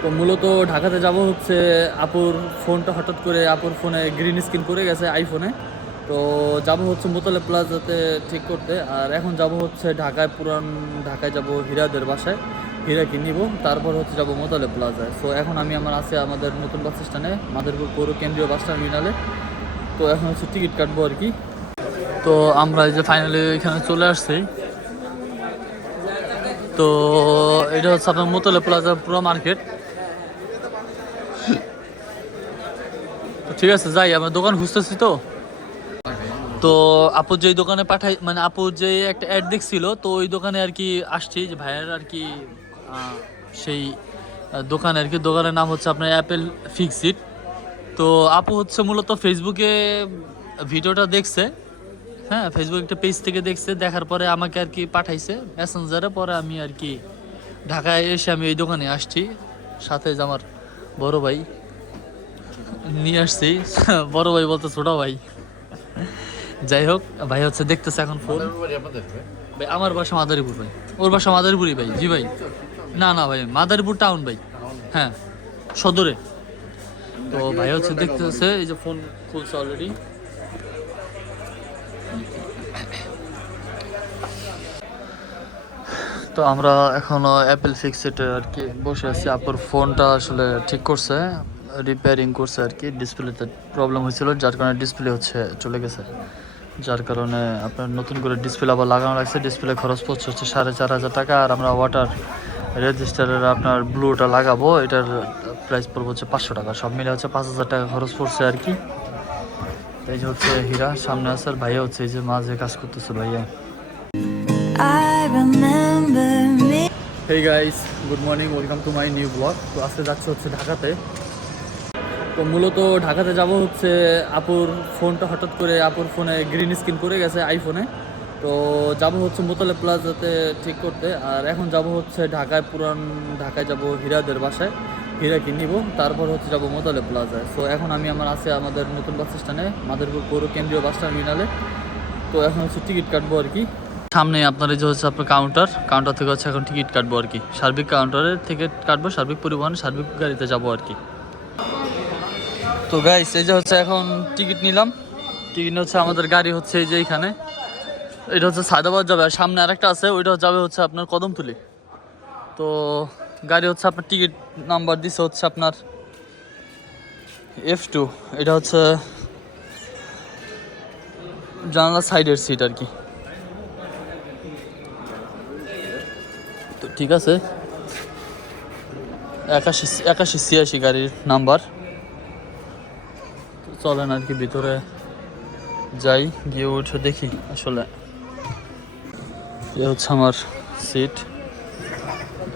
তো মূলত ঢাকাতে যাব হচ্ছে আপুর ফোনটা হঠাৎ করে আপুর ফোনে গ্রিন স্ক্রিন করে গেছে আইফোনে। তো যাব হচ্ছে মোতালে প্লাজাতে ঠিক করতে। আর এখন যাব হচ্ছে ঢাকায়, পুরান ঢাকায় যাব হীরাদের বাসায়, হীরাকে নিব, তারপর হচ্ছে যাব মোতালে প্লাজায়। সো এখন আমি আছে আমাদের নতুন বাস স্ট্যান্ডে, মাদারীপুর পৌর কেন্দ্রীয় বাস টার্মিনালে। তো এখন হচ্ছে টিকিট কাটবো আর কি। তো আমরা এই যে ফাইনালি এখানে চলে আসছি। তো এটা হচ্ছে আপনার মোতালে প্লাজা পুরো মার্কেট। ঠিক আছে, যাই, আমরা দোকান খুঁজতেছি। তো আপু যেই দোকানে পাঠাই, মানে আপু যে একটা অ্যাড দেখছিল, তো ওই দোকানে আর কি আসছি, যে ভাইয়ের আর কি সেই দোকানে আর কি। দোকানের নাম হচ্ছে আপনার অ্যাপেল ফিক্সিট। তো আপু হচ্ছে মূলত ফেসবুকে ভিডিওটা দেখছে। হ্যাঁ, ফেসবুক একটা পেজ থেকে দেখছে, দেখার পরে আমাকে আর কি পাঠাইছে মেসেঞ্জারে। পরে আমি আর কি ঢাকায় এসে আমি এই দোকানে আসছি, সাথে যে আমার বড় ভাই নিয়ে আসছি। বড় ভাই বলতে ছোট ভাই, যাই হোক। ভাই হচ্ছে দেখতেছে এখন ফোন। ভাই আমার বাসা মাদারীপুর ভাই, ওর বাসা মাদারীপুরই ভাই। জি ভাই, না না ভাই, মাদারীপুর টাউন ভাই, হ্যাঁ সদরে। তো ভাই হচ্ছে দেখতেছে, এই যে ফোন খুলছে অলরেডি। তো আমরা এখনো অ্যাপেল ফিক্সিটে আর কি বসে আছি। আপুর ফোনটা আসলে ঠিক করছে, রিপেয়ারিং করছে আর কি। ডিসপ্লেতে প্রবলেম হয়েছিল, যার কারণে ডিসপ্লে হচ্ছে চলে গেছে, যার কারণে আপনার নতুন করে ডিসপ্লে আবার লাগানো লাগছে। ডিসপ্লে খরচ পড়ছে হচ্ছে 4,500 টাকা। আর আমরা ওয়াটার রেজিস্টারের আপনার ব্লুটা লাগাবো, এটার প্রাইস পড়বে হচ্ছে 500 টাকা। সব মিলে হচ্ছে 5,000 টাকা খরচ পড়ছে আর কি। এই যে হচ্ছে হীরা সামনে আছে, আর ভাইয়া হচ্ছে এই যে মাঝে কাজ করতেছে ভাইয়া। Hey guys, good morning, welcome to my new blog. তো আজকে যাচ্ছে হচ্ছে ঢাকাতে। তো মূলত ঢাকাতে যাব হচ্ছে আপুর ফোনটা হঠাৎ করে আপুর ফোনে গ্রিন স্ক্রিন করে গেছে আইফোনে। তো যাব হচ্ছে মোতালে প্লাজাতে ঠিক করতে। আর এখন যাব হচ্ছে ঢাকায়, পুরান ঢাকায় যাব হীরাদের বাসায়, হীরাকে নিব, তারপর হচ্ছে যাব মোতালে প্লাজায়। সো এখন আমি আছে আমাদের নতুন বাস স্ট্যান্ডে, মাদারীপুর পৌর কেন্দ্রীয় বাস টার্মিনালে। তো এখন হচ্ছে টিকিট কাটবো আর কি। সামনে আপনার এই যে হচ্ছে আপনার কাউন্টার থেকে হচ্ছে এখন টিকিট কাটবো আর কি। সার্বিক কাউন্টারের থেকে কাটবো, সার্বিক পরিবহন, সার্বিক গাড়িতে যাব আর কি। তো গাইস, এই যে হচ্ছে এখন টিকিট নিলাম। টিকিট হচ্ছে আমাদের গাড়ি হচ্ছে এই যে এইখানে, এটা হচ্ছে সায়দাবাদ যাবে। আর সামনে আরেকটা আছে, ওইটা যাবে হচ্ছে আপনার কদমতলি। তো গাড়ি হচ্ছে আপনার টিকিট নাম্বার দিছে হচ্ছে আপনার F2। এটা হচ্ছে জানালা সাইডের সিট আর কি। তো ঠিক আছে, 8186 গাড়ির নাম্বার। চলেন আর কি ভিতরে যাই, গিয়ে উঠে দেখি আসলে। এ হচ্ছে আমার সিট,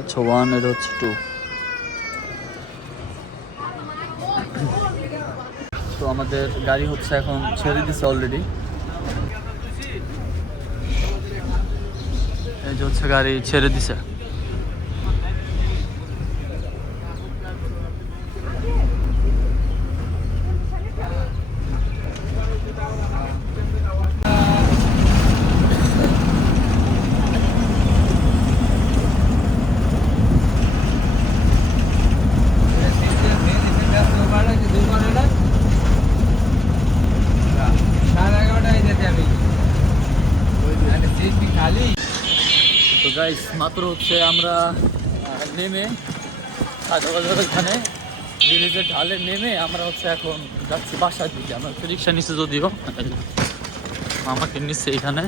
আচ্ছা 1, এটা হচ্ছে 2। তো আমাদের গাড়ি হচ্ছে এখন ছেড়ে দিছে অলরেডি। এই যে হচ্ছে গাড়ি ছেড়ে দিছে। তো গাইস, মাত্র হচ্ছে আমরা নেমে ওখানে ব্রিজের ঢালে নেমে আমরা হচ্ছে এখন যাচ্ছি বাসার দিকে। আমরা রিক্সা নিচে, যদিও মামাকে নিচ্ছে এখানে।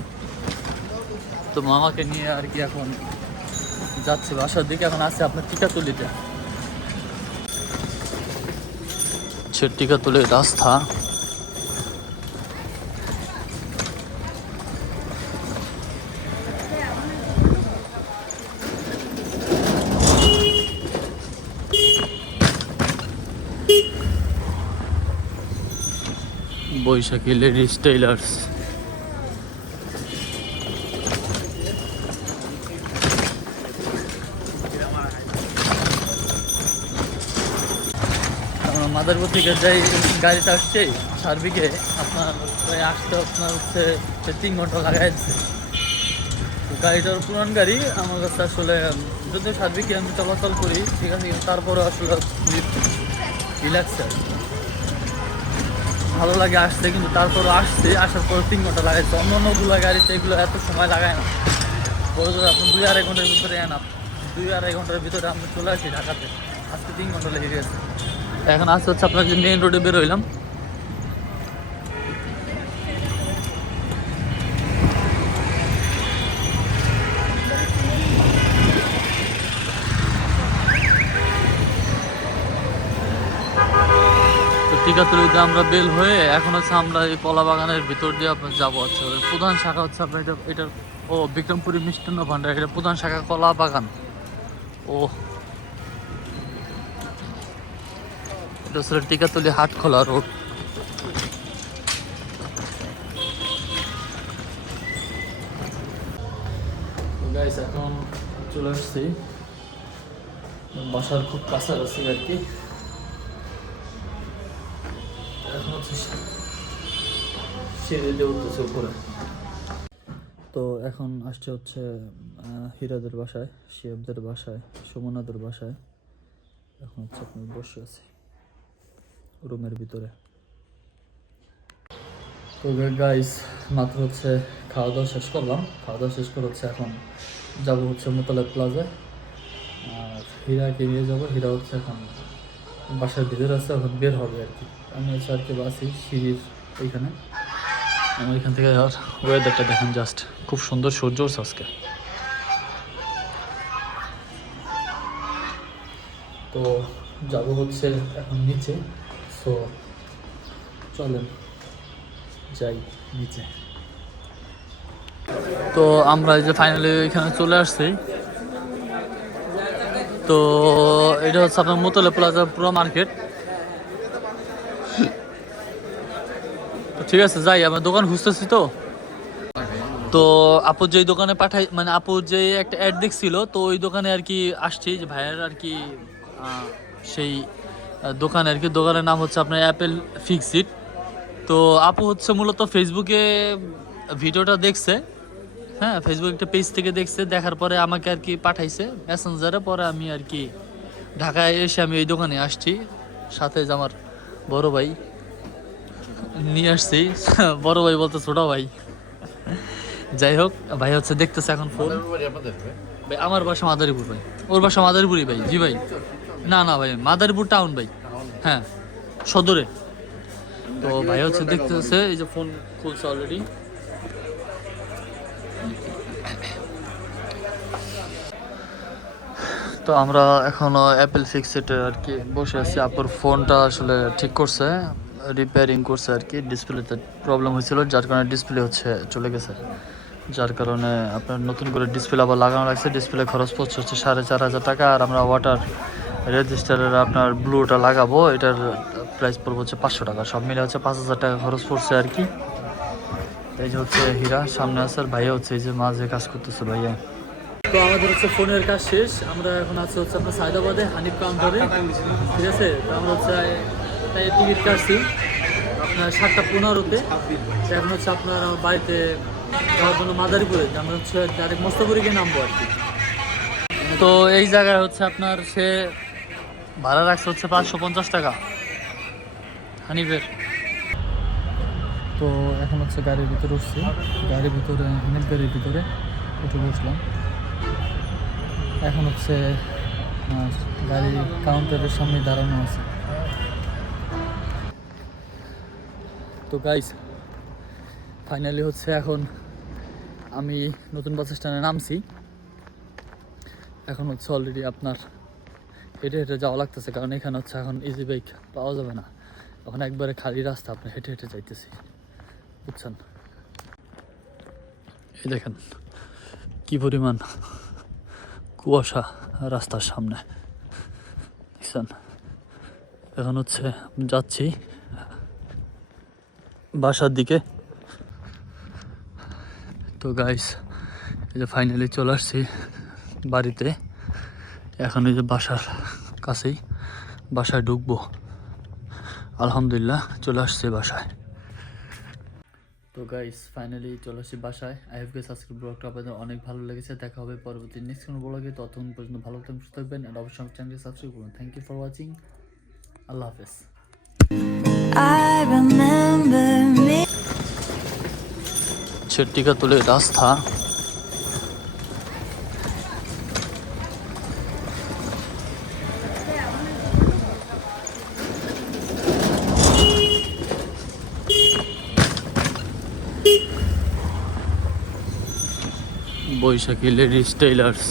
তো মামাকে নিয়ে আর কি এখন যাচ্ছি বাসার দিকে। এখন আছে আপনার টিকাতলিতে, টিকাতলির রাস্তা। বৈশাখী লেডিস টেইলার্স। আমরা মাদারীপুর থেকে যাই, গাড়িটা আসছে সার্বিকে, আপনার আসতে আপনার হচ্ছে 3 ঘন্টা লাগাই দিচ্ছে। গাড়িটার পুরান গাড়ি, আমার কাছে আসলে যদিও সার্বিক আমি চলাচল করি, ঠিক আছে, কিন্তু তারপরে আসলে রিল্যাক্স ভালো লাগে আসতে। কিন্তু তারপরে আসার পর 3 ঘন্টা লাগাইছে। অন্য অন্যগুলো গাড়িতে এগুলো এত সময় লাগায় না। আপনি 2-2.5 ঘন্টার ভিতরে 2-2.5 ঘন্টার ভিতরে আমরা চলে আসি ঢাকাতে। আজকে 3 ঘন্টা লেগে গেছে। এখন আসতে হচ্ছে আপনার যে মেইন রোডে বের হইলাম। টিকাতলিতে আমরা বেল হয়ে এখন হচ্ছে আমরা এই কলা বাগানের ভিতর দিয়ে আপনার যাবো। হচ্ছে প্রধান শাখা হচ্ছে আপনার এটার বিক্রমপুরী মিষ্টান্ন ভান্ডার, এটা প্রধান শাখা কলা বাগান। এটা হচ্ছে টিকাতলি হাটখোলা রোড। গাইস এখন চলে আসছি বাসার খুব কাছাকাছি আর কি। এখন হচ্ছে সিঁড়ি দিয়ে উঠতেছে উপরে। তো এখন আসছে হচ্ছে হীরাদের বাসায়, শিয়াবদের বাসায়, সুমনাদের বাসায়। এখন হচ্ছে আপনি বসে আছি রুমের ভিতরে। তো গাইস মাত্র হচ্ছে খাওয়া দাওয়া শেষ করলাম। খাওয়া দাওয়া শেষ করে হচ্ছে এখন যাবো হচ্ছে মোতালেব প্লাজায়। আর হীরাকে নিয়ে যাবো। হীরা হচ্ছে এখন বাসার ভিতরে আছে, এখন বের হবে আর কি। আমি হচ্ছে আর কি আছি সিঁড়ির এইখানে। আমার এখান থেকে আর ওয়েদারটা দেখেন, জাস্ট খুব সুন্দর সূর্য উঠছে আজকে। তো যাব হচ্ছে এখন নিচে। সো চলেন যাই নিচে। তো আমরা এই যে ফাইনালি এখানে চলে আসছি। তো এটা হচ্ছে আপনার মোতালেব প্লাজা পুরো মার্কেট। ঠিক আছে যাই, আমরা দোকান খুঁজতেছি। তো আপু যেই দোকানে পাঠাই, মানে আপু যে একটা অ্যাড দেখছিল, তো ওই দোকানে আর কি আসছি যে ভাইয়ের আর কি সেই দোকানে আর কি। দোকানের নাম হচ্ছে আপনার অ্যাপেল ফিক্সিট। তো আপু হচ্ছে মূলত ফেসবুকে ভিডিওটা দেখছে, হ্যাঁ ফেসবুক একটা পেজ থেকে দেখছে, দেখার পরে আমাকে আর কি পাঠাইছে মেসেঞ্জারে। পরে আমি আর কি ঢাকায় এসে আমি এই দোকানে আসছি, সাথে যে আমার বড় ভাই নিয়ে আসছি। বড় ভাই বলতে ছোট ভাই, যাই হোক ভাই হচ্ছে দেখতেছে এখন ফোন। ভাই আমার বাসা মাদারীপুর ভাই, ওর বাসা মাদারীপুরই ভাই। জি ভাই, না না ভাই মাদারীপুর টাউন ভাই, হ্যাঁ সদরে। তো ভাই হচ্ছে দেখতেছে, এই যে ফোন খুলছে অলরেডি। তো আমরা এখনো অ্যাপেল ফিক্সিটে আর কি বসে আছি। আপুর ফোনটা আসলে ঠিক করছে, রিপেয়ারিং করছে আর কি। ডিসপ্লেতে প্রবলেম হয়েছিল, যার কারণে ডিসপ্লে হচ্ছে চলে গেছে, যার কারণে আপনার নতুন করে ডিসপ্লে আবার লাগানো লাগছে। ডিসপ্লে খরচ পড়ছে হচ্ছে 4,500 টাকা। আর আমরা ওয়াটার রেজিস্টারের আপনার ব্লুটা লাগাবো, এটার প্রাইস পড়বে হচ্ছে 500 টাকা। সব মিলে হচ্ছে 5,000 টাকা খরচ পড়ছে আর কি। এই যে হচ্ছে হীরা সামনে আছে, আর ভাইয়া হচ্ছে এই যে মাঝে কাজ করতেছে ভাইয়া। তো আমাদের হচ্ছে ফোনের কাজ শেষ। আমরা এখন আছি হচ্ছে আপনার সায়দাবাদে হানিফ কাউন্টারে, ঠিক আছে। তো আমরা হচ্ছে তাই টিকিট কাটছি আপনার 7:15-তে। এখন হচ্ছে আপনার বাড়িতে যাওয়ার জন্য মাদারীপুরে আমরা হচ্ছে ডাইরেক্ট মস্তপুরে গিয়ে নামবো আর কি। তো এই জায়গায় হচ্ছে আপনার সে ভাড়া রাখছে হচ্ছে 550 টাকা হানিফের। তো এখন হচ্ছে গাড়ির ভিতরে উঠছি, গাড়ির ভিতরে হানিফ গাড়ির ভিতরে উঠে বসলাম। এখন হচ্ছে গাড়ি কাউন্টারের সামনে দাঁড়ানো আছে। তো গাইস ফাইনালি হচ্ছে এখন আমি নতুন বাস স্ট্যান্ডে নামছি। এখন হচ্ছে অলরেডি আপনার হেঁটে হেঁটে যাওয়া লাগতেছে, কারণ এখানে হচ্ছে এখন ইজি বাইক পাওয়া যাবে না। এখন একবারে খালি রাস্তা, আপনি হেঁটে হেঁটে যাইতেছি, বুঝছেন। এই দেখেন কি পরিমাণ কুয়াশা রাস্তার সামনে, বুঝছেন। এখন হচ্ছে যাচ্ছি বাসার দিকে। তো গাইস এই যে ফাইনালি চলে আসছি বাড়িতে। এখন এই যে বাসার কাছেই, বাসায় ঢুকবো। আলহামদুলিল্লাহ চলে আসছি বাসায়। তো গাইস ফাইনালি চলে আসি বাসায়। আই হোপ গাইস আজকের ব্লগটা আপনাদের অনেক ভালো লেগেছে। দেখা হবে পরবর্তী নেক্সট কোনো ব্লগে। ততক্ষণ পর্যন্ত ভালো থাকবেন, সুস্থ থাকবেন, আর অবশ্যই আমার চ্যানেলটি সাবস্ক্রাইব করুন। Thank you for watching. আল্লাহ হাফেজ। I remember me. ছেটিকা তুলে রাস্তা বৈশাখী লেডিস টেইলার্স।